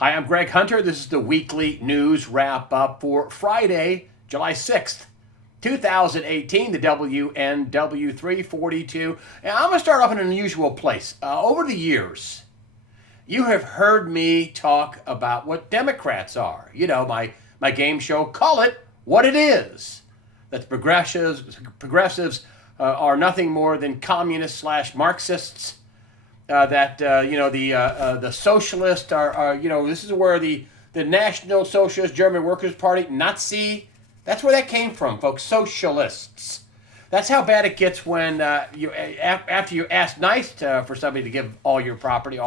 Hi, I'm Greg Hunter. This is the weekly news wrap up for Friday, July 6th, 2018, the WNW 342. And I'm going to start off in an unusual place. Over the years, you have heard me talk about what Democrats are. You know, my game show, Call It What It Is. That progressives are nothing more than communists slash Marxists. The socialists are this is where the National Socialist German Workers' Party, Nazi, that's where that came from, folks, socialists. That's how bad it gets when after you ask nice for somebody to give all their property,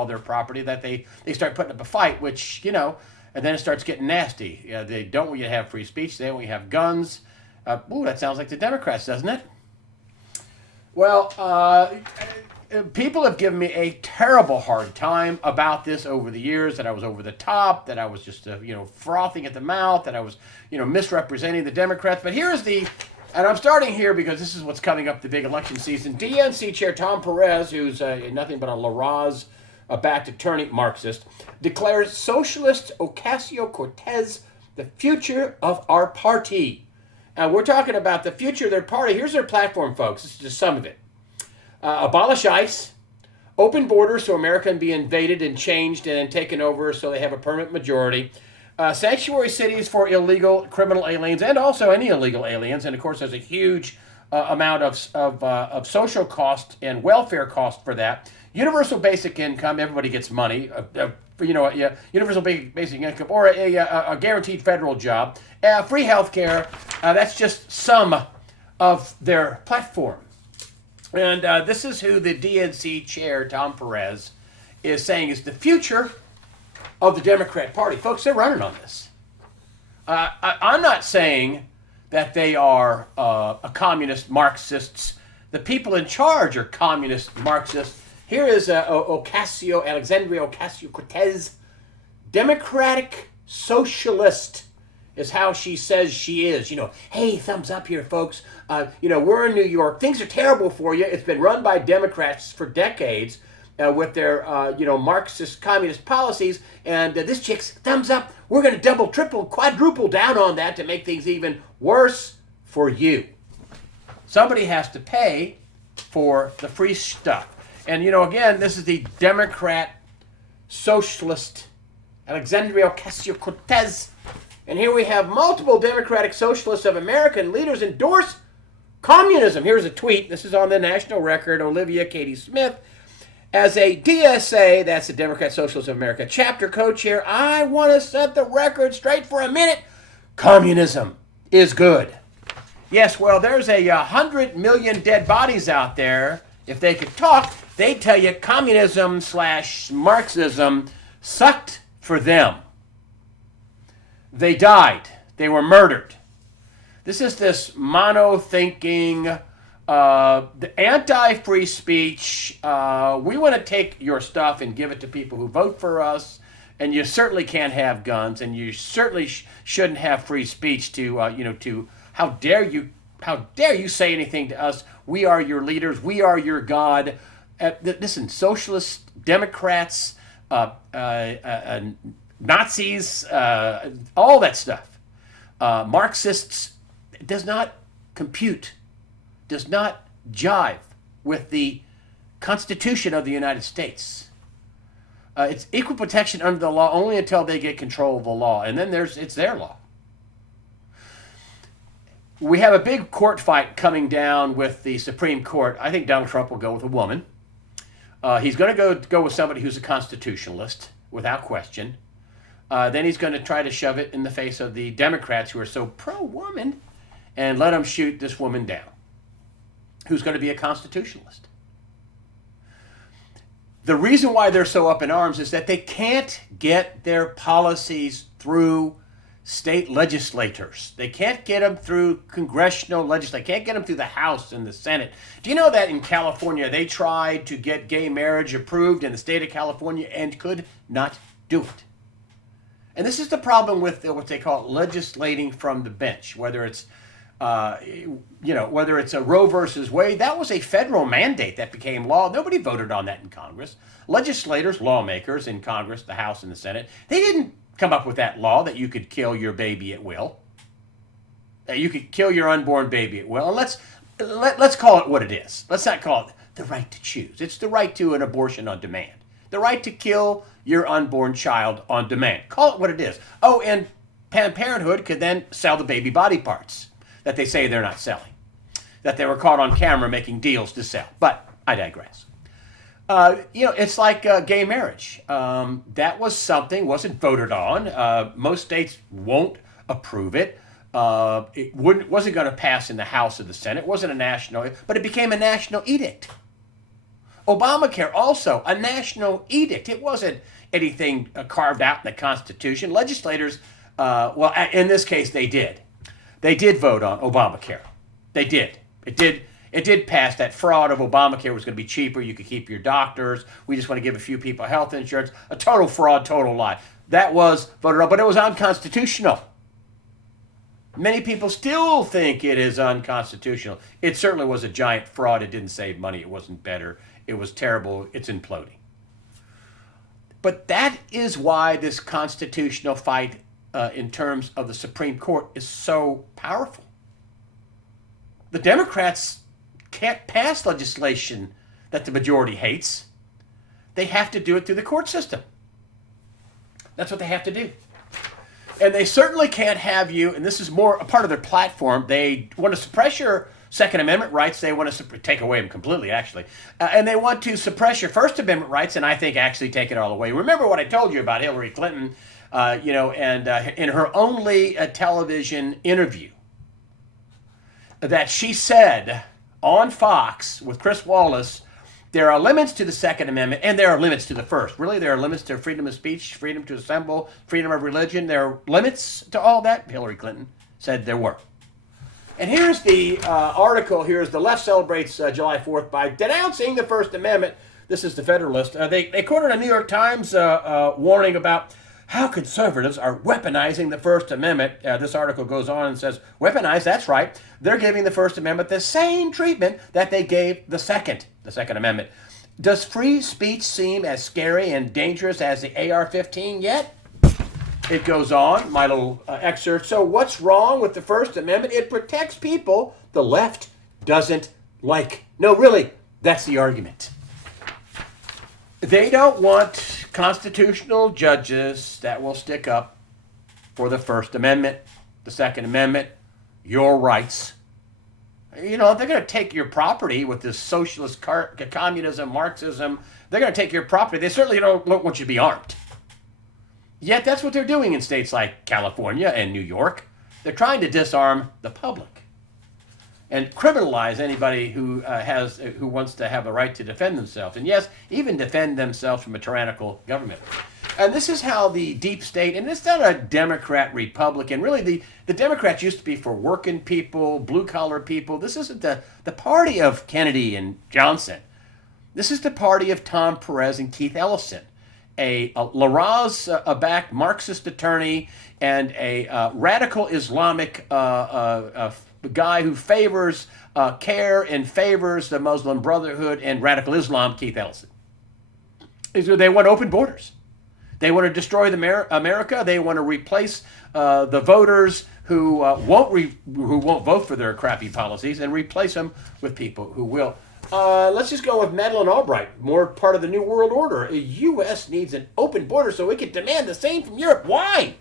that they start putting up a fight, which, and then it starts getting nasty. They don't want you to have free speech. They don't want you to have guns. That sounds like the Democrats, doesn't it? Well, people have given me a terrible hard time about this over the years, that I was over the top, that I was just, frothing at the mouth, that I was, misrepresenting the Democrats. But and I'm starting here because this is what's coming up, the big election season. DNC Chair Tom Perez, who's nothing but a LaRaz-backed attorney Marxist, declares socialist Ocasio-Cortez the future of our party. And we're talking about the future of their party. Here's their platform, folks. This is just some of it. Abolish ICE, open borders so America can be invaded and changed and taken over so they have a permanent majority, sanctuary cities for illegal criminal aliens and also any illegal aliens, and of course there's a huge amount of social cost and welfare cost for that. Universal basic income, everybody gets money, universal basic income, or a guaranteed federal job, free health care. That's just some of their platform. And this is who the DNC chair, Tom Perez, is saying is the future of the Democrat Party. Folks, they're running on this. I'm not saying that they are a communist Marxists. The people in charge are communist Marxists. Here is Alexandria Ocasio-Cortez, Democratic Socialist is how she says she is. Hey, thumbs up here, folks. We're in New York. Things are terrible for you. It's been run by Democrats for decades with their, Marxist communist policies. And this chick's thumbs up. We're going to double, triple, quadruple down on that to make things even worse for you. Somebody has to pay for the free stuff. And, again, this is the Democrat Socialist Alexandria Ocasio-Cortez. And here we have multiple Democratic Socialists of American leaders endorse communism. Here's a tweet. This is on the national record. Olivia Cady Smith. As a DSA, that's the Democrat Socialists of America chapter co-chair, I want to set the record straight for a minute. Communism is good. Yes, well, there's 100 million dead bodies out there. If they could talk, they'd tell you communism / Marxism sucked for them. They died. They were murdered. This is this mono-thinking, the anti-free speech. We want to take your stuff and give it to people who vote for us, and you certainly can't have guns, and you certainly shouldn't have free speech to how dare you say anything to us? We are your leaders. We are your God. Listen, socialists, Democrats, Nazis, all that stuff. Marxists, does not compute, does not jive with the Constitution of the United States. It's equal protection under the law only until they get control of the law, and then it's their law. We have a big court fight coming down with the Supreme Court. I think Donald Trump will go with a woman. He's going to go with somebody who's a constitutionalist, without question. Then he's going to try to shove it in the face of the Democrats who are so pro-woman and let them shoot this woman down, who's going to be a constitutionalist. The reason why they're so up in arms is that they can't get their policies through state legislators. They can't get them through congressional legislators. They can't get them through the House and the Senate. Do you know that in California they tried to get gay marriage approved in the state of California and could not do it? And this is the problem with what they call legislating from the bench, whether it's Whether it's a Roe versus Wade, that was a federal mandate that became law. Nobody voted on that in Congress. Legislators, lawmakers in Congress, the House and the Senate, they didn't come up with that law that you could kill your baby at will. That you could kill your unborn baby at will. And let's call it what it is. Let's not call it the right to choose. It's the right to an abortion on demand. The right to kill your unborn child on demand. Call it what it is. Oh, and Planned Parenthood could then sell the baby body parts that they say they're not selling, that they were caught on camera making deals to sell. But I digress. It's like gay marriage. That was something, wasn't voted on. Most states won't approve it. Wasn't going to pass in the House or the Senate. It wasn't a national, but it became a national edict. Obamacare also a national edict. It wasn't anything carved out in the Constitution. Legislators, in this case, they did. They did vote on Obamacare. They did. It did pass. That fraud of Obamacare was going to be cheaper. You could keep your doctors. We just want to give a few people health insurance. A total fraud, total lie. That was voted on, but it was unconstitutional. Many people still think it is unconstitutional. It certainly was a giant fraud. It didn't save money. It wasn't better. It was terrible. It's imploding. But that is why this constitutional fight in terms of the Supreme Court is so powerful. The Democrats can't pass legislation that the majority hates. They have to do it through the court system. That's what they have to do. And they certainly can't have you, and this is more a part of their platform, they want to suppress your Second Amendment rights. They want to take away them completely, actually. And they want to suppress your First Amendment rights, and I think actually take it all away. Remember what I told you about Hillary Clinton, in her only television interview, that she said on Fox with Chris Wallace, there are limits to the Second Amendment, and there are limits to the First. Really, there are limits to freedom of speech, freedom to assemble, freedom of religion. There are limits to all that. Hillary Clinton said there were. And here's the article. Here's the left celebrates July 4th by denouncing the First Amendment. This is the Federalist. They quoted a New York Times warning about how conservatives are weaponizing the First Amendment. This article goes on and says, weaponize, that's right. They're giving the First Amendment the same treatment that they gave the Second Amendment. Does free speech seem as scary and dangerous as the AR-15 yet? It goes on, my little excerpt. So what's wrong with the First Amendment? It protects people the left doesn't like. No, really, that's the argument. They don't want constitutional judges that will stick up for the First Amendment, the Second Amendment, your rights. They're going to take your property with this socialist communism, Marxism. They're going to take your property. They certainly don't want you to be armed. Yet that's what they're doing in states like California and New York. They're trying to disarm the public and criminalize anybody who wants to have a right to defend themselves. And yes, even defend themselves from a tyrannical government. And this is how the deep state, and it's not a Democrat, Republican, really the Democrats used to be for working people, blue-collar people. This isn't the party of Kennedy and Johnson. This is the party of Tom Perez and Keith Ellison, a LaRaz-backed Marxist attorney and a radical Islamic guy who favors care and favors the Muslim Brotherhood and radical Islam, Keith Ellison. They want open borders. They want to destroy America. They want to replace the voters who won't vote for their crappy policies and replace them with people who will. Let's just go with Madeleine Albright, more part of the New World Order. The U.S. needs an open border so we can demand the same from Europe. Why?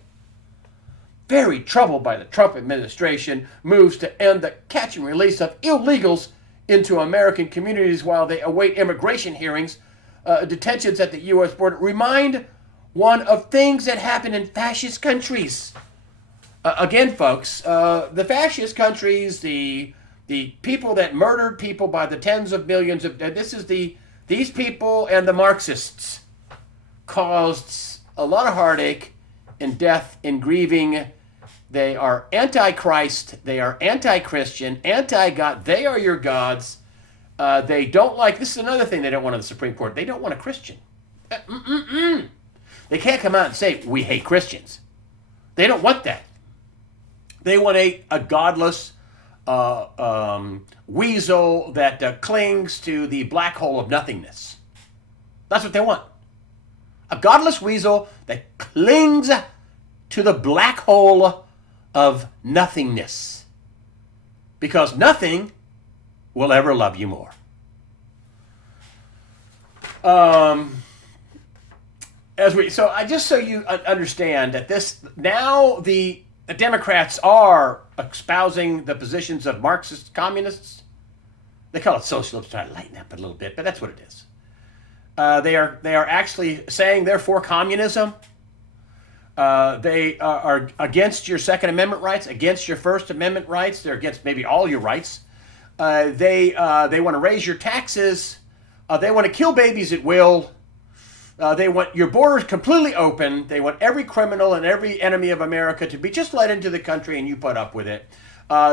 Very troubled by the Trump administration moves to end the catch and release of illegals into American communities while they await immigration hearings. Detentions at the U.S. border remind one of things that happen in fascist countries. Again, folks, the fascist countries, the people that murdered people by the tens of millions of these people and the Marxists caused a lot of heartache and death and grieving. They are anti-Christ. They are anti-Christian, anti-God. They are your gods. They don't like. This is another thing they don't want in the Supreme Court. They don't want a Christian. They can't come out and say, we hate Christians. They don't want that. They want a godless, weasel that clings to the black hole of nothingness. That's what they want. A godless weasel that clings to the black hole of nothingness. Because nothing will ever love you more. So I just so you understand that this now the Democrats are espousing the positions of Marxist communists. They call it socialists, trying to lighten up a little bit, but that's what it is. They are actually saying they're for communism. They are against your Second Amendment rights, against your First Amendment rights. They're against maybe all your rights. They want to raise your taxes. They want to kill babies at will. They want your borders completely open. They want every criminal and every enemy of America to be just let into the country and you put up with it.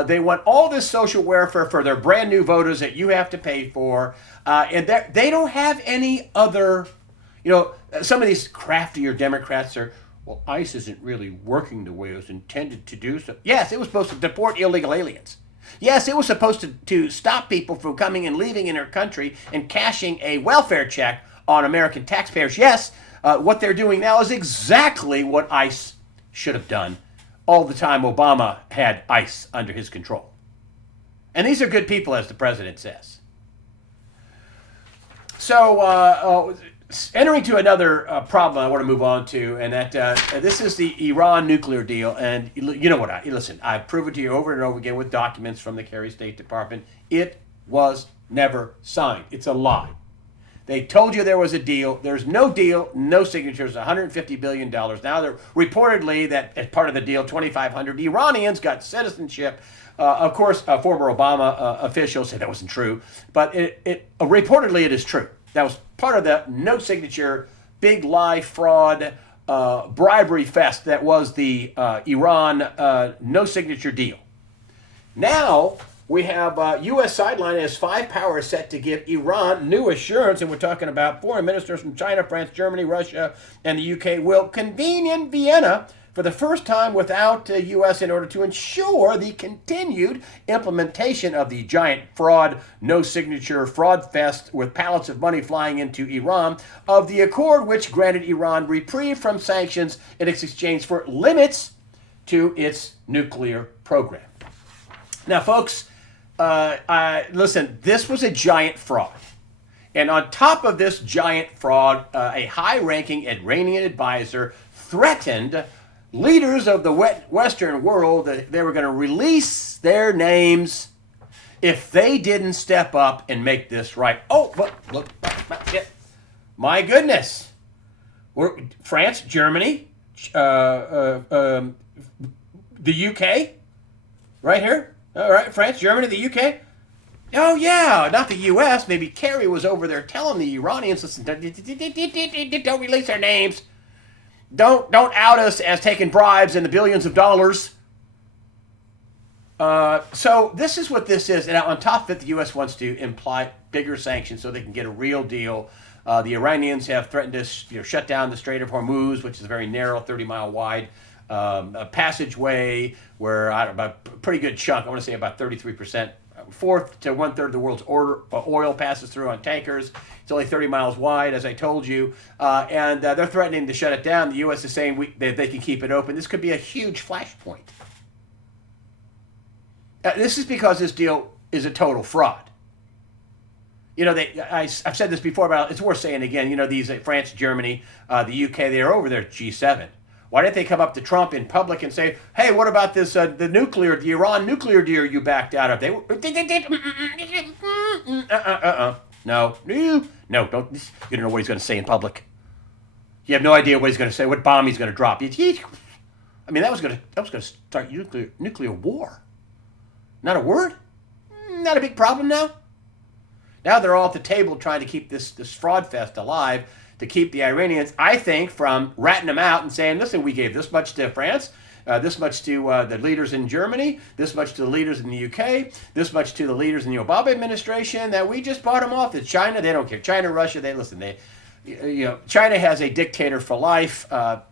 They want all this social welfare for their brand new voters that you have to pay for. And they don't have any other, some of these craftier Democrats are, well, ICE isn't really working the way it was intended to do. So, yes, it was supposed to deport illegal aliens. Yes, it was supposed to stop people from coming and leaving in our country and cashing a welfare check on American taxpayers. Yes, what they're doing now is exactly what ICE should have done all the time Obama had ICE under his control. And these are good people, as the president says. So, entering to another problem I want to move on to, and that this is the Iran nuclear deal. And you know what? Listen, I've proven to you over and over again with documents from the Kerry State Department. It was never signed. It's a lie. They told you there was a deal. There's no deal, no signatures, $150 billion. Now, they're reportedly that as part of the deal, 2,500 Iranians got citizenship. Of course, former Obama officials said that wasn't true, but reportedly it is true. That was part of the no signature, big lie, fraud, bribery fest that was the Iran no signature deal. Now, we have U.S. sideline as 5 powers set to give Iran new assurance, and we're talking about foreign ministers from China, France, Germany, Russia, and the U.K. will convene in Vienna for the first time without the U.S. in order to ensure the continued implementation of the giant fraud, no signature fraud fest with pallets of money flying into Iran of the accord which granted Iran reprieve from sanctions in exchange for limits to its nuclear program. Now, folks, listen, this was a giant fraud. And on top of this giant fraud, a high-ranking Iranian advisor threatened leaders of the Western world that they were going to release their names if they didn't step up and make this right. Oh, look, my goodness. France, Germany, the UK, right here. All right, France, Germany, the UK. Oh, yeah, not the U.S. Maybe Kerry was over there telling the Iranians, listen, don't release our names. Don't out us as taking bribes in the billions of dollars. So this is what this is. And on top of it, the U.S. wants to imply bigger sanctions so they can get a real deal. The Iranians have threatened to shut down the Strait of Hormuz, which is a very narrow, 30-mile wide a passageway where about a pretty good chunk, I want to say about 33%, fourth to one-third of the world's oil passes through on tankers. It's only 30 miles wide, as I told you, and they're threatening to shut it down. The U.S. is saying they can keep it open. This could be a huge flashpoint. This is because this deal is a total fraud. I've said this before, but it's worth saying again. These France, Germany, the UK, they're over there at G7. Why didn't they come up to Trump in public and say, hey, what about this, the Iran nuclear deal you backed out of? No, don't. You don't know what he's going to say in public. You have no idea what he's going to say, what bomb he's going to drop. That was going to start nuclear war. Not a word? Not a big problem now? Now they're all at the table trying to keep this fraud fest alive, to keep the Iranians, I think, from ratting them out and saying, listen, we gave this much to France, this much to the leaders in Germany, this much to the leaders in the UK, this much to the leaders in the Obama administration, that we just bought them off. It's China, they don't care. China, Russia, China has a dictator for life.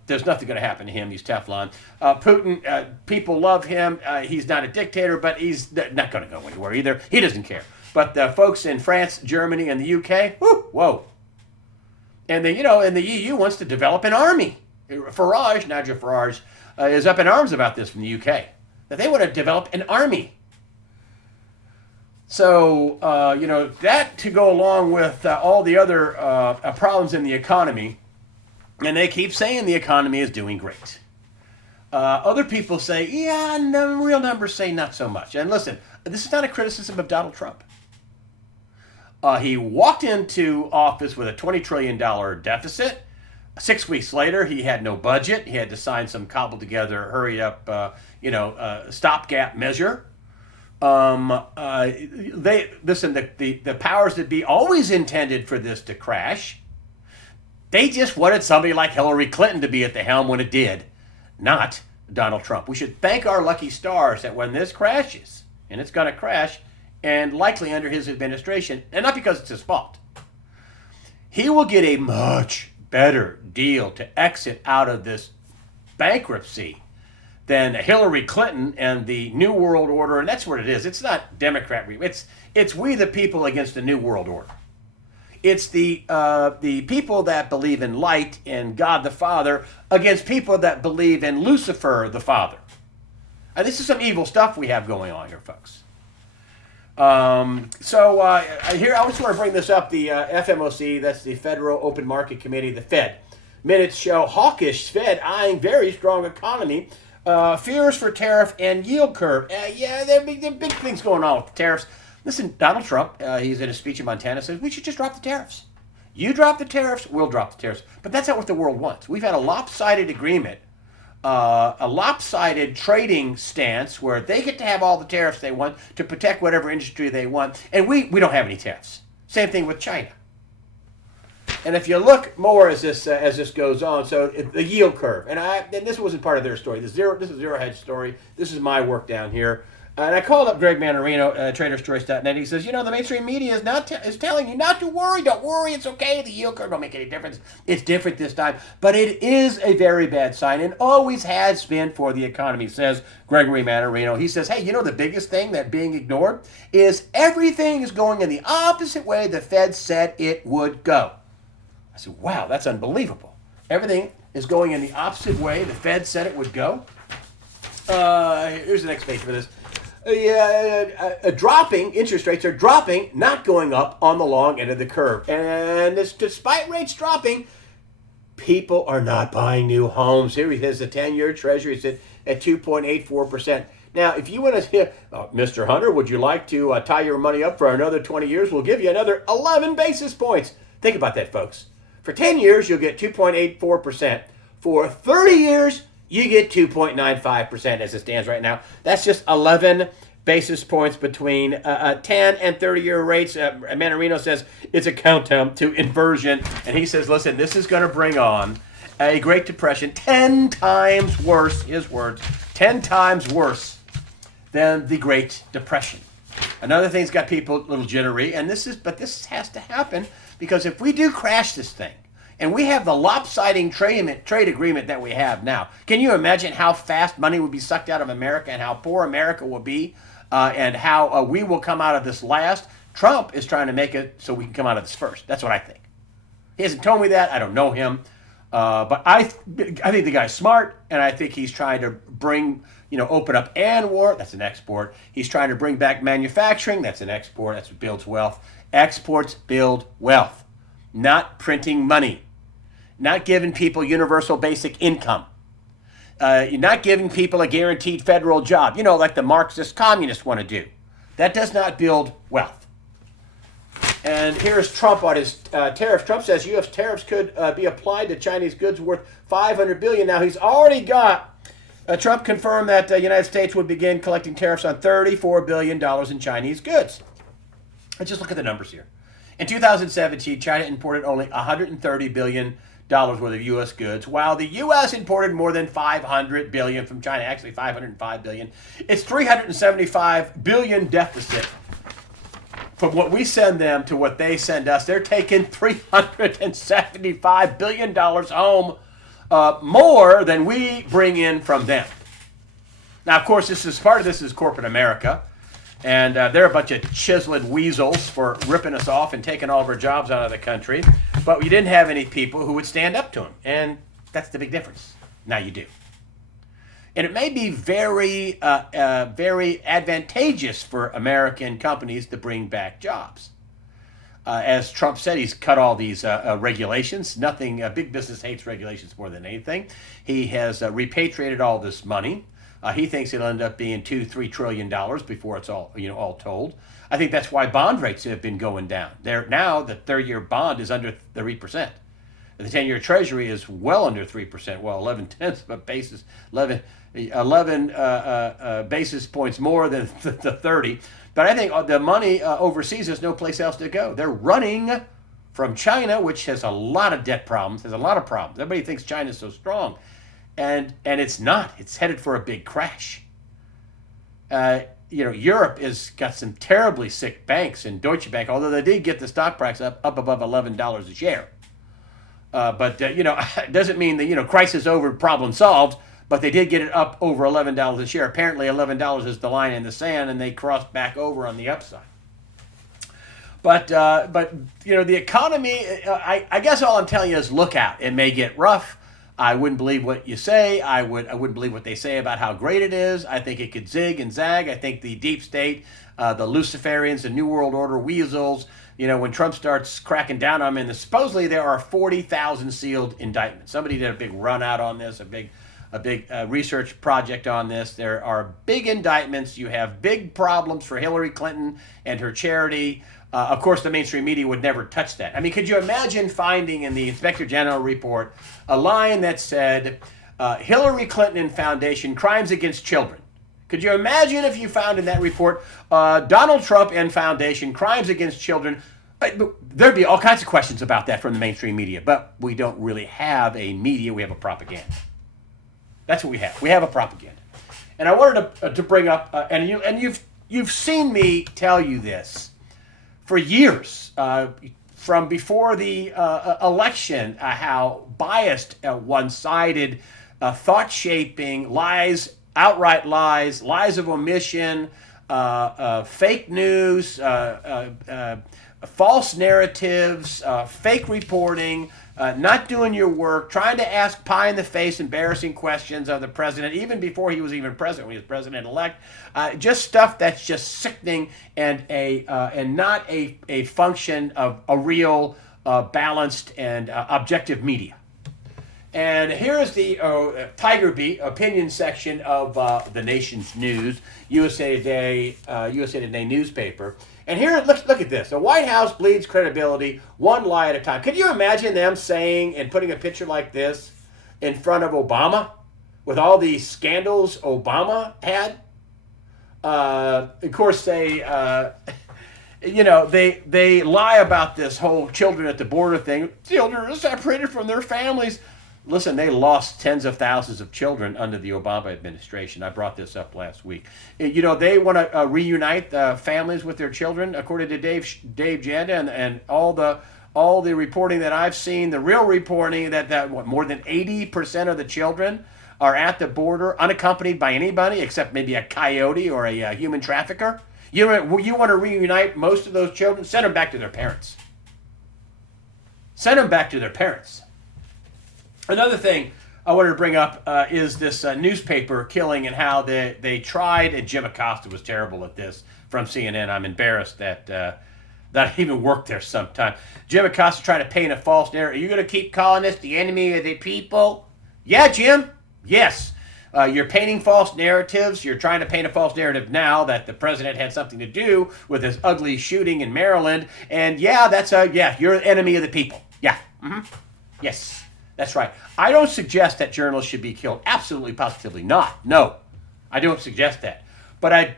There's nothing going to happen to him. He's Teflon. Putin, people love him. He's not a dictator, but he's not going to go anywhere either. He doesn't care. But the folks in France, Germany, and the UK, whoa. And and the EU wants to develop an army. Nigel Farage, is up in arms about this from the UK. That they want to develop an army. So, that to go along with all the other problems in the economy, and they keep saying the economy is doing great. Other people say, yeah, no, real numbers say not so much. And listen, this is not a criticism of Donald Trump. He walked into office with a $20 trillion deficit. 6 weeks later, he had no budget. He had to sign some cobbled together, hurry up, stopgap measure. The powers that be always intended for this to crash. They just wanted somebody like Hillary Clinton to be at the helm when it did, not Donald Trump. We should thank our lucky stars that when this crashes, and it's going to crash, and likely under his administration, and not because it's his fault, he will get a much better deal to exit out of this bankruptcy than Hillary Clinton and the New World Order, and that's what it is. It's not Democrat. It's we the people against the New World Order. It's the people that believe in light and God the Father against people that believe in Lucifer the Father. And this is some evil stuff we have going on here, folks. Here I just want to bring this up. The FMOC, that's the Federal Open Market Committee, the Fed. Minutes show hawkish Fed eyeing very strong economy. Fears for tariff and yield curve. There are big things going on with the tariffs. Listen, Donald Trump, he's in a speech in Montana, says we should just drop the tariffs. You drop the tariffs, we'll drop the tariffs. But that's not what the world wants. We've had a lopsided agreement, a lopsided trading stance where they get to have all the tariffs they want to protect whatever industry they want, and we don't have any tariffs. Same thing with China. And if you look more as this goes on, so the yield curve, and this wasn't part of their story. This is Zero Hedge story. This is my work down here. And I called up Greg Mannarino, TradersChoice.net. He says, the mainstream media is telling you not to worry. Don't worry. It's okay. The yield curve don't make any difference. It's different this time. But it is a very bad sign and always has been for the economy, says Gregory Mannarino. He says, hey, the biggest thing that being ignored is everything is going in the opposite way the Fed said it would go. I said, wow, that's unbelievable. Everything is going in the opposite way the Fed said it would go. Here's the next page for this. Dropping, interest rates are dropping, not going up on the long end of the curve. And despite rates dropping, people are not buying new homes. Here he has the 10-year Treasury at 2.84%. Now, if you want to, Mr. Hunter, would you like to tie your money up for another 20 years? We'll give you another 11 basis points. Think about that, folks. For 10 years, you'll get 2.84%. For 30 years, you get 2.95% as it stands right now. That's just 11 basis points between 10 and 30-year rates. Mannarino says it's a countdown to inversion. And he says, listen, this is going to bring on a Great Depression 10 times worse, his words, 10 times worse than the Great Depression. Another thing's got people a little jittery, but this has to happen because if we do crash this thing, and we have the lopsiding trade agreement that we have now, can you imagine how fast money would be sucked out of America and how poor America will be and how we will come out of this last? Trump is trying to make it so we can come out of this first. That's what I think. He hasn't told me that. I don't know him. But I think the guy's smart, and I think he's trying to bring, open up ANWR. That's an export. He's trying to bring back manufacturing. That's an export. That's what builds wealth. Exports build wealth, not printing money. Not giving people universal basic income. You're not giving people a guaranteed federal job, like the Marxist communists want to do. That does not build wealth. And here's Trump on his tariffs. Trump says U.S. tariffs could be applied to Chinese goods worth $500 billion. Now, he's already got, Trump confirmed that the United States would begin collecting tariffs on $34 billion in Chinese goods. Let's just look at the numbers here. In 2017, China imported only $130 billion worth of U.S. goods, while the U.S. imported more than $500 billion from China, actually $505 billion. It's $375 billion deficit from what we send them to what they send us, they're taking $375 billion home, more than we bring in from them. Now, of course, part of this is corporate America, and they're a bunch of chiseled weasels for ripping us off and taking all of our jobs out of the country. But we didn't have any people who would stand up to them, and that's the big difference. Now you do. And it may be very, very advantageous for American companies to bring back jobs. As Trump said, he's cut all these regulations. Big business hates regulations more than anything. He has repatriated all this money. He thinks it'll end up being $2-3 trillion before it's all told. I think that's why bond rates have been going down. Now the 30-year bond is under 3%. The 10-year Treasury is well under 3%. Well, 11 basis points more than the 30. But I think the money overseas, there's no place else to go. They're running from China, which has a lot of debt problems, has a lot of problems. Everybody thinks China's so strong. And it's not. It's headed for a big crash. Europe has got some terribly sick banks, and Deutsche Bank, although they did get the stock price up above $11 a share. But it doesn't mean that, crisis over, problem solved, but they did get it up over $11 a share. Apparently $11 is the line in the sand, and they crossed back over on the upside. But the economy, I guess all I'm telling you is look out. It may get rough. I wouldn't believe what you say. I wouldn't believe what they say about how great it is. I think it could zig and zag. I think the deep state, the Luciferians, the New World Order weasels, when Trump starts cracking down on them, and supposedly there are 40,000 sealed indictments. Somebody did a big run out on this, a big research project on this. There are big indictments. You have big problems for Hillary Clinton and her charity. Of course, the mainstream media would never touch that. I mean, could you imagine finding in the Inspector General report a line that said, Hillary Clinton Foundation, crimes against children? Could you imagine if you found in that report, Donald Trump and Foundation, crimes against children? There'd be all kinds of questions about that from the mainstream media, but we don't really have a media. We have a propaganda. That's what we have. We have a propaganda. And I wanted to bring up, and you've seen me tell you this for years, from before the election, how biased, one-sided, thought-shaping lies, outright lies of omission, fake news, false narratives, fake reporting, not doing your work, trying to ask pie-in-the-face, embarrassing questions of the president, even before he was even president, when he was president-elect. Just stuff that's just sickening and not a function of a real balanced and objective media. And here is the Tiger Beat opinion section of the Nation's News, USA Today newspaper. And here, look at this. The White House bleeds credibility one lie at a time. Could you imagine them saying and putting a picture like this in front of Obama with all these scandals Obama had? Of course, they lie about this whole children at the border thing. Children are separated from their families. Listen, they lost tens of thousands of children under the Obama administration. I brought this up last week. They want to reunite families with their children, according to Dave Janda, and all the reporting that I've seen, the real reporting that more than 80% of the children are at the border unaccompanied by anybody except maybe a coyote or a human trafficker. You want to reunite most of those children? Send them back to their parents. Send them back to their parents. Another thing I wanted to bring up is this newspaper killing and how they tried, and Jim Acosta was terrible at this from CNN. I'm embarrassed that I even worked there sometime. Jim Acosta tried to paint a false narrative. Are you going to keep calling this the enemy of the people? Yeah, Jim. Yes. You're painting false narratives. You're trying to paint a false narrative now that the president had something to do with this ugly shooting in Maryland. And yeah, you're an enemy of the people. Yeah. Mm-hmm. Yes. That's right. I don't suggest that journalists should be killed. Absolutely, positively not. No, I don't suggest that. But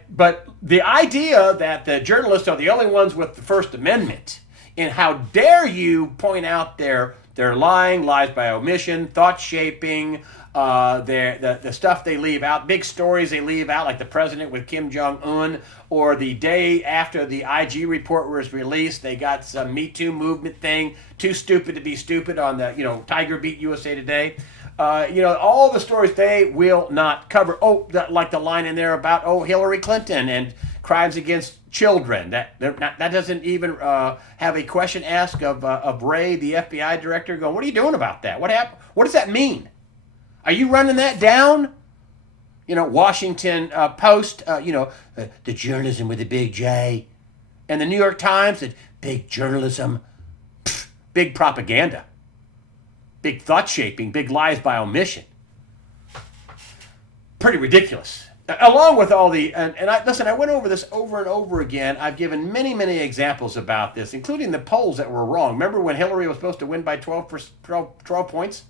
the idea that the journalists are the only ones with the First Amendment, and how dare you point out their They're lying, lies by omission, thought shaping, the stuff they leave out, big stories they leave out, like the president with Kim Jong-un, or the day after the IG report was released, they got some Me Too movement thing, too stupid to be stupid on the, Tiger Beat USA Today. All the stories they will not cover. Oh, like the line in there about, Hillary Clinton and crimes against children. That doesn't even have a question asked of Wray, the FBI director, going, what are you doing about that? What happened? What does that mean? Are you running that down? Washington Post, the journalism with a big J. And the New York Times, the big journalism, big propaganda, big thought shaping, big lies by omission. Pretty ridiculous. Along with all the, I went over this over and over again. I've given many, many examples about this, including the polls that were wrong. Remember when Hillary was supposed to win by 12 points?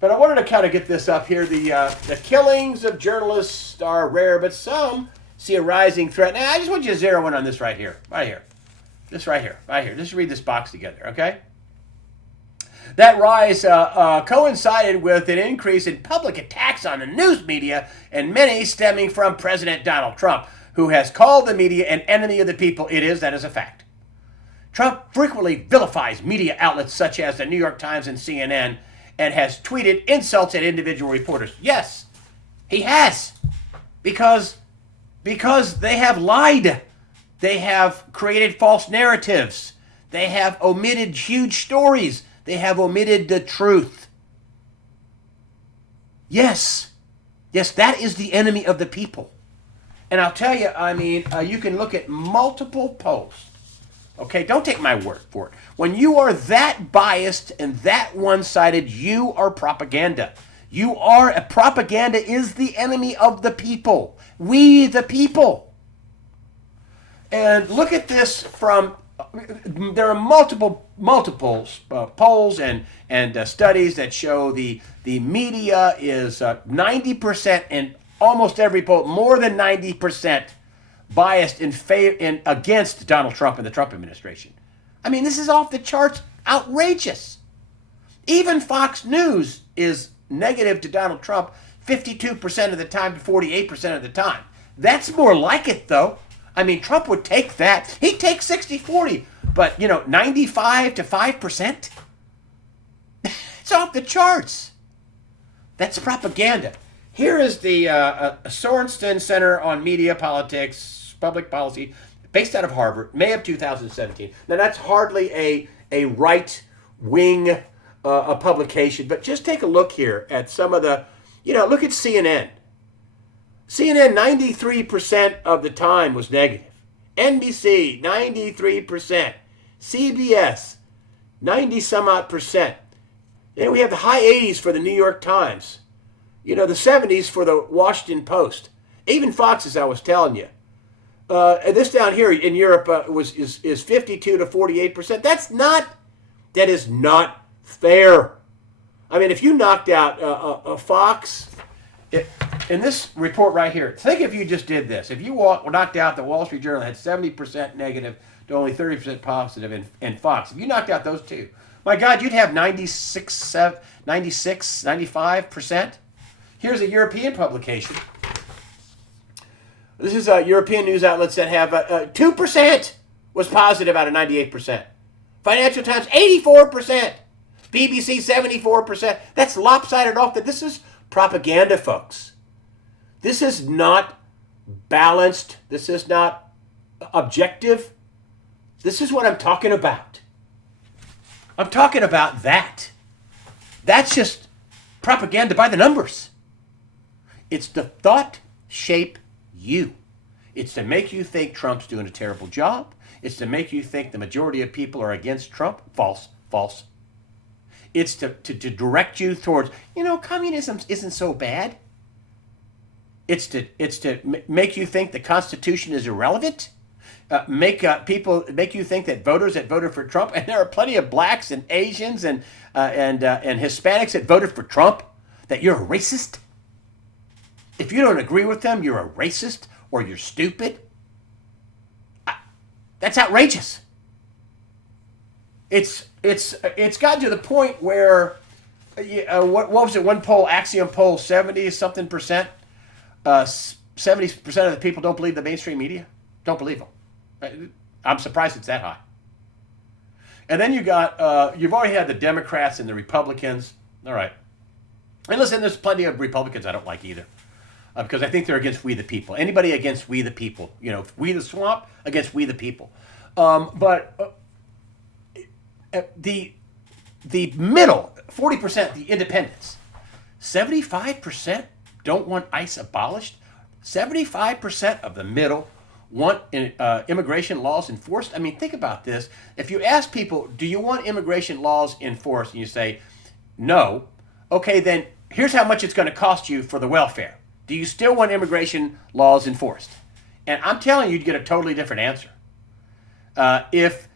But I wanted to kind of get this up here. The killings of journalists are rare, but some see a rising threat. Now, I just want you to zero in on this right here. This right here. Just read this box together, okay? That rise coincided with an increase in public attacks on the news media, and many stemming from President Donald Trump, who has called the media an enemy of the people. That is a fact. Trump frequently vilifies media outlets such as the New York Times and CNN, and has tweeted insults at individual reporters. Yes, he has. Because they have lied. They have created false narratives. They have omitted huge stories. They have omitted the truth. Yes, that is the enemy of the people. And I'll tell you, you can look at multiple polls. Okay, don't take my word for it. When you are that biased and that one-sided, you are propaganda. Propaganda is the enemy of the people. We, the people. And look at this there are multiple polls and studies that show the media is 90% in almost every poll, more than 90%. Biased against Donald Trump and the Trump administration. This is off the charts, outrageous. Even Fox News is negative to Donald Trump 52% of the time to 48% of the time. That's more like it, though. Trump would take that. He'd take 60-40, but, 95 to 5%? It's off the charts. That's propaganda. Here is the Sorensen Center on Media Politics, Public Policy, based out of Harvard, May of 2017. Now, that's hardly a right-wing publication, but just take a look here at some of the, look at CNN. CNN, 93% of the time was negative. NBC, 93%. CBS, 90-some-odd percent. Then we have the high 80s for the New York Times. The 70s for the Washington Post. Even Fox, as I was telling you. This down here in Europe is 52 to 48%. That is not fair. If you knocked out a Fox, in this report right here, think if you just did this. If you knocked out the Wall Street Journal, had 70% negative to only 30% positive in Fox. If you knocked out those two, my God, you'd have 96, 95%. Here's a European publication. This is European news outlets that have 2% was positive out of 98%. Financial Times, 84%. BBC, 74%. That's lopsided off. This is propaganda, folks. This is not balanced. This is not objective. This is what I'm talking about. I'm talking about that. That's just propaganda by the numbers. It's to thought shape you. It's to make you think Trump's doing a terrible job. It's to make you think the majority of people are against Trump. False. It's to direct you towards, communism isn't so bad. It's to make you think the Constitution is irrelevant. Make you think that voters that voted for Trump, and there are plenty of blacks and Asians and Hispanics that voted for Trump, that you're a racist. If you don't agree with them, you're a racist or you're stupid. That's outrageous. It's it's gotten to the point where what was it? One poll, Axiom poll, 70 something percent, 70% of the people don't believe the mainstream media. Don't believe them. I'm surprised it's that high. And then you've already had the Democrats and the Republicans. All right. And listen, there's plenty of Republicans I don't like either. Because I think they're against we the people. Anybody against we the people. We the swamp against we the people. But the middle, 40%, the independents, 75% don't want ICE abolished. 75% of the middle want immigration laws enforced. I mean, think about this. If you ask people, do you want immigration laws enforced? And you say, no. Okay, then here's how much it's going to cost you for the welfare. Do you still want immigration laws enforced? And I'm telling you, you'd get a totally different answer. If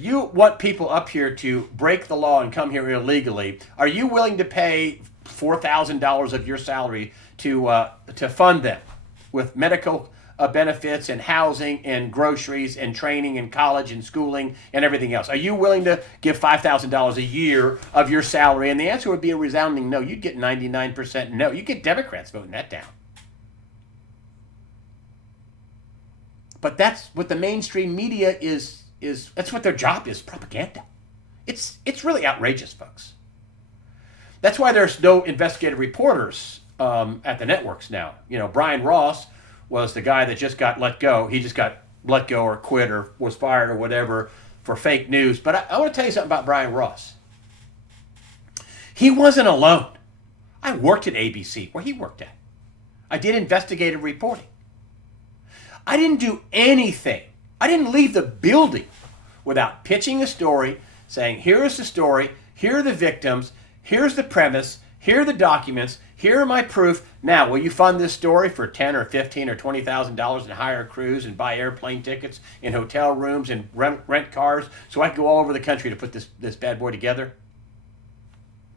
you want people up here to break the law and come here illegally, are you willing to pay $4,000 of your salary to fund them with medical benefits and housing and groceries and training and college and schooling and everything else? Are you willing to give $5,000 a year of your salary? And the answer would be a resounding no. You'd get 99% no. You get Democrats voting that down. But that's what the mainstream media is that's what their job is, propaganda. It's really outrageous, folks. That's why there's no investigative reporters at the networks now. Brian Ross was the guy that just got let go. He just got let go or quit or was fired or whatever for fake news. But I want to tell you something about Brian Ross. He wasn't alone. I worked at ABC, where he worked at. I did investigative reporting. I didn't do anything. I didn't leave the building without pitching a story, saying, here is the story, here are the victims, here's the premise, here are the documents, here are my proof. Now, will you fund this story for $10 or $15 or $20,000 and hire crews and buy airplane tickets and hotel rooms and rent cars so I can go all over the country to put this bad boy together?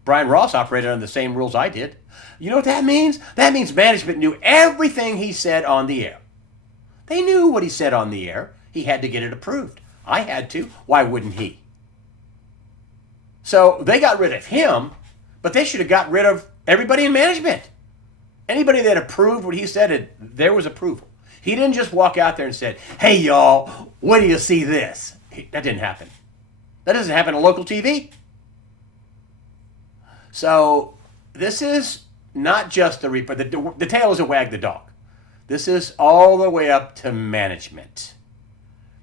Brian Ross operated under the same rules I did. You know what that means? That means management knew everything he said on the air. They knew what he said on the air. He had to get it approved. I had to. Why wouldn't he? So they got rid of him, but they should have got rid of everybody in management. Anybody that approved what he said, there was approval. He didn't just walk out there and said, hey, y'all, when do you see this? That didn't happen. That doesn't happen on local TV. So this is not just the tail doesn't wag the dog. This is all the way up to management.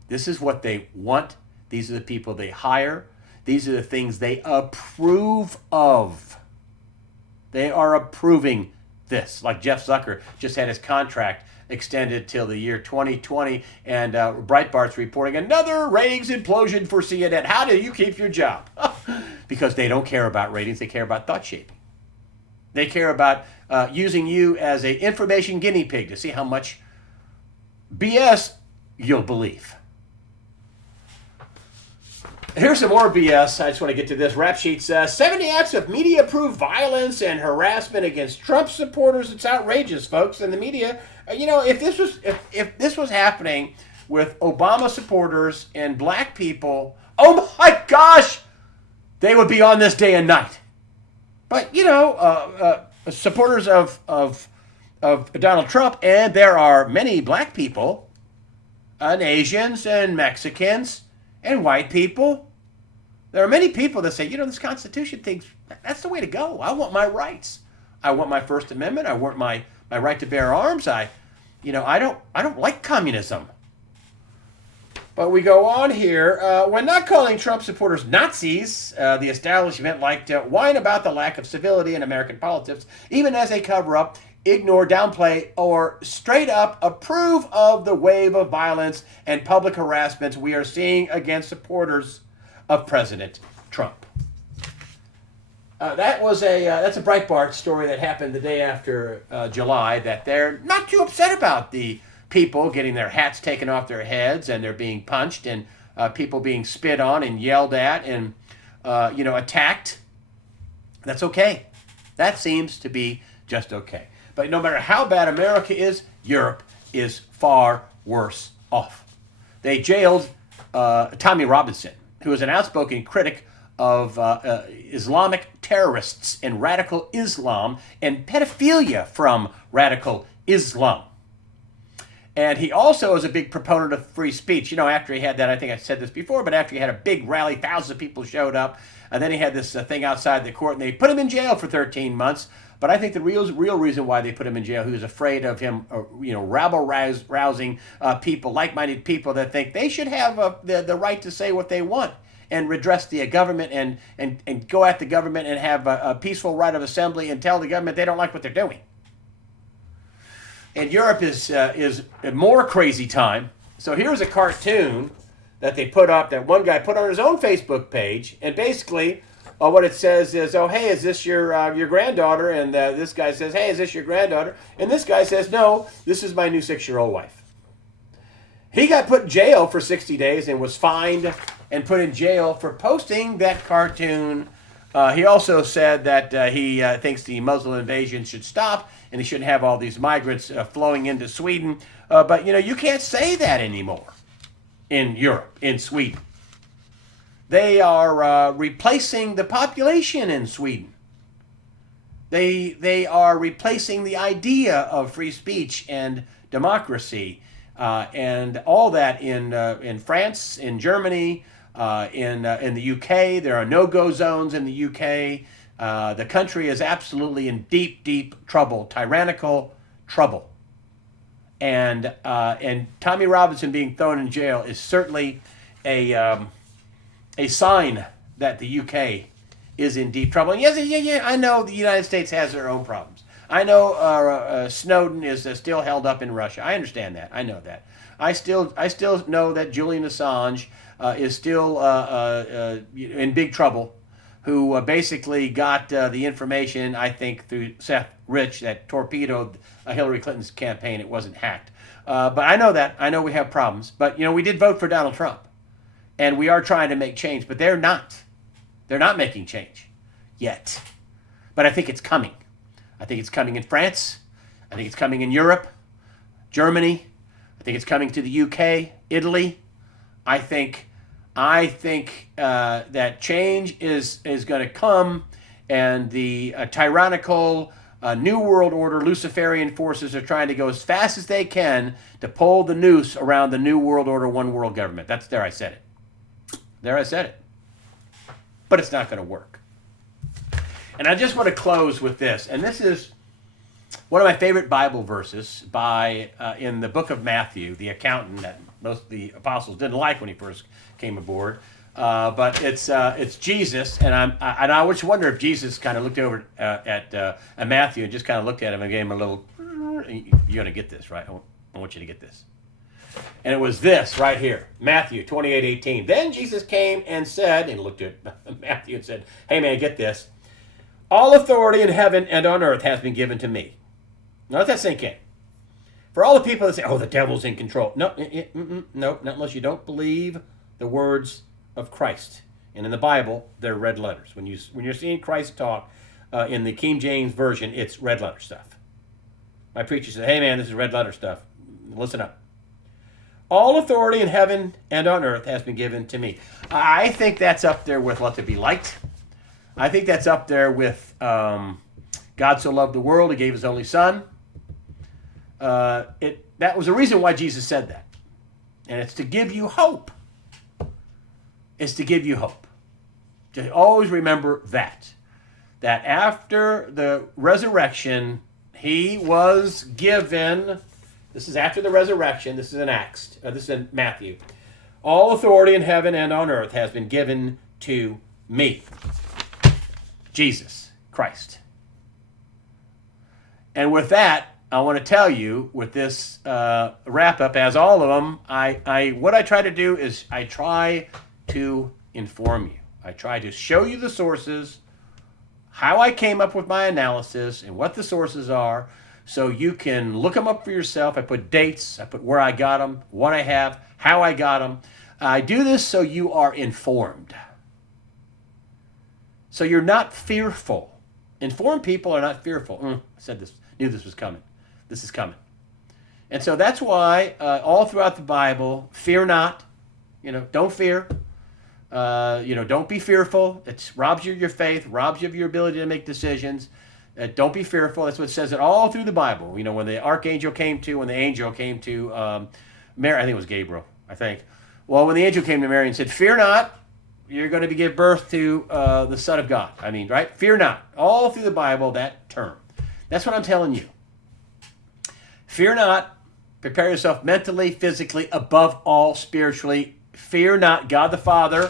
This is what they want. These are the people they hire. These are the things they approve of. They are approving this. Like Jeff Zucker just had his contract extended till the year 2020, and Breitbart's reporting another ratings implosion for CNN. How do you keep your job? Because they don't care about ratings. They care about thought shaping. They care about using you as an information guinea pig to see how much BS you'll believe. Here's some more BS. I just want to get to this. Rap Sheet says 70 acts of media-approved violence and harassment against Trump supporters. It's outrageous, folks. And the media, if this was happening with Obama supporters and black people, oh my gosh, they would be on this day and night. But supporters of Donald Trump, and there are many black people, and Asians and Mexicans and white people. There are many people that say, this Constitution thing, that's the way to go. I want my rights. I want my First Amendment. I want my right to bear arms. I don't like communism. But we go on here. When not calling Trump supporters Nazis, the establishment liked to whine about the lack of civility in American politics, even as they cover up, ignore, downplay, or straight up approve of the wave of violence and public harassment we are seeing against supporters of President Trump. That's a Breitbart story that happened the day after July, that they're not too upset about the people getting their hats taken off their heads and they're being punched and people being spit on and yelled at and attacked. That's okay. That seems to be just okay. But no matter how bad America is, Europe is far worse off. They jailed Tommy Robinson, who is an outspoken critic of Islamic terrorists and radical Islam and pedophilia from radical Islam. And he also is a big proponent of free speech. You know, after he had that, I think I said this before, but after he had a big rally, thousands of people showed up, and then he had this thing outside the court, and they put him in jail for 13 months. But I think the real reason why they put him in jail, he was afraid of him, rabble-rousing people, like-minded people that think they should have the right to say what they want and redress the government and go at the government and have a peaceful right of assembly and tell the government they don't like what they're doing. And Europe is a more crazy time. So here's a cartoon that they put up, that one guy put on his own Facebook page, and basically what it says is, oh, hey, is this your granddaughter? And this guy says, hey, is this your granddaughter? And this guy says, no, this is my new 6-year-old wife. He got put in jail for 60 days and was fined and put in jail for posting that cartoon. He also said that he thinks the Muslim invasion should stop and he shouldn't have all these migrants flowing into Sweden. But, you can't say that anymore in Europe, in Sweden. They are replacing the population in Sweden. They are replacing the idea of free speech and democracy and all that in France, in Germany, in the UK. There are no-go zones in the UK. The country is absolutely in deep, deep trouble, tyrannical trouble. And Tommy Robinson being thrown in jail is certainly a sign that the UK is in deep trouble. And yes, I know the United States has their own problems. I know Snowden is still held up in Russia. I understand that. I know that. I still know that Julian Assange is still in big trouble, who basically got the information, I think, through Seth Rich that torpedoed Hillary Clinton's campaign. It wasn't hacked. But I know that. I know we have problems. But, we did vote for Donald Trump. And we are trying to make change. But they're not. They're not making change yet. But I think it's coming. I think it's coming in France. I think it's coming in Europe, Germany. I think it's coming to the UK, Italy. I think that change is going to come, and the tyrannical New World Order Luciferian forces are trying to go as fast as they can to pull the noose around the New World Order one world government. There I said it. There I said it. But it's not going to work. And I just want to close with this, and this is one of my favorite Bible verses in the book of Matthew, the accountant that most of the apostles didn't like when he first came aboard. But it's Jesus, and I always wonder if Jesus kind of looked over at Matthew and just kind of looked at him and gave him a little, you're going to get this, right? I want you to get this. And it was this right here, Matthew 28:18. Then Jesus came and said, and looked at Matthew and said, hey man, get this. All authority in heaven and on earth has been given to me. Now let that sink in. For all the people that say, oh, the devil's in control. No, no, not unless you don't believe the words of Christ. And in the Bible, they're red letters. When you're seeing Christ talk in the King James Version, it's red letter stuff. My preacher said, hey man, this is red letter stuff. Listen up. All authority in heaven and on earth has been given to me. I think that's up there with Let There Be Light. I think that's up there with God so loved the world, he gave his only son. That was the reason why Jesus said that. And it's to give you hope. It's to give you hope. Just always remember that after the resurrection, he was given, this is after the resurrection, this is in Acts, this is in Matthew. All authority in heaven and on earth has been given to me. Jesus Christ. And with that, I want to tell you, with this wrap up, as all of them, what I try to do is I try to inform you. I try to show you the sources, how I came up with my analysis, and what the sources are, so you can look them up for yourself. I put dates, I put where I got them, what I have, how I got them. I do this so you are informed. So you're not fearful. Informed people are not fearful. I said this, knew this was coming. This is coming. And so that's why all throughout the Bible, fear not. Don't fear. Don't be fearful. It robs you of your faith, robs you of your ability to make decisions. Don't be fearful. That's what it says it all through the Bible. When the archangel came to, when the angel came to Mary, I think it was Gabriel, I think. Well, when the angel came to Mary and said, fear not, you're going to give birth to the Son of God. I mean, right? Fear not. All through the Bible, that term. That's what I'm telling you. Fear not. Prepare yourself mentally, physically, above all, spiritually. Fear not. God the Father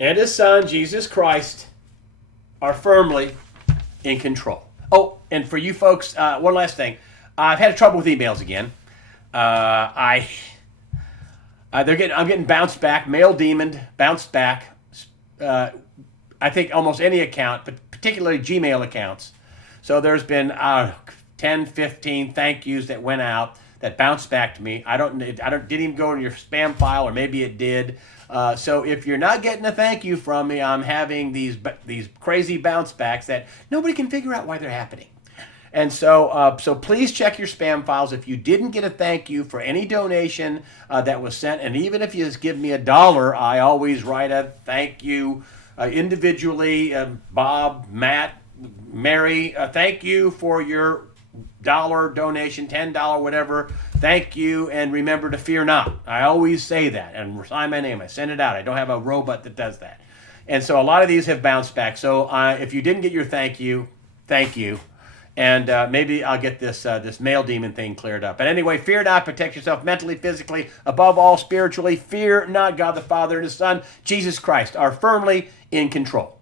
and His Son, Jesus Christ, are firmly in control. Oh, and for you folks, one last thing. I've had trouble with emails again. I'm getting bounced back, mail demoned, bounced back. I think almost any account, but particularly Gmail accounts. So there's been 10, 15 thank yous that went out that bounced back to me. Didn't even go in your spam file, or maybe it did. So if you're not getting a thank you from me, I'm having these crazy bounce backs that nobody can figure out why they're happening. And so please check your spam files. If you didn't get a thank you for any donation that was sent, and even if you just give me $1, I always write a thank you individually. Bob, Matt, Mary, thank you for your $1 donation, $10, whatever. Thank you, and remember to fear not. I always say that and sign my name. I send it out. I don't have a robot that does that. And so a lot of these have bounced back. So if you didn't get your thank you, thank you. And maybe I'll get this mail demon thing cleared up. But anyway, fear not. Protect yourself mentally, physically, above all, spiritually. Fear not. God the Father and His Son, Jesus Christ, are firmly in control.